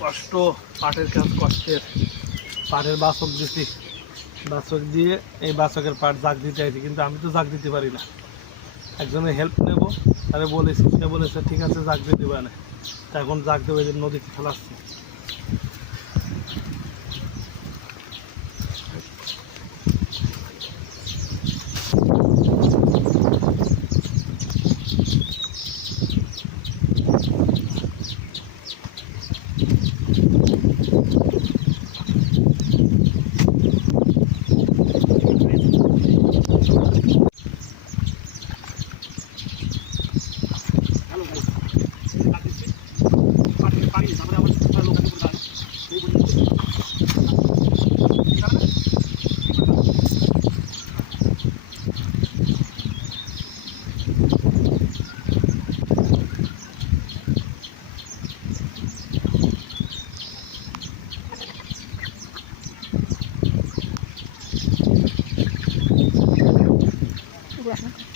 কষ্ট, পাটের কাজ কষ্টের। পাটের বাছক দিছি, বাছক দিয়ে এই বাছকের পাট জাগ দিতে আইছি, কিন্তু আমি তো জাগ দিতে পারি না। একজনের হেল্প নেব, তারে বলেছি, সে বলেছে ঠিক আছে জাগ দিয়ে দেবে না। তা এখন জাগ দেবে, যে নদীতে ফেলাচ্ছি। Gracias.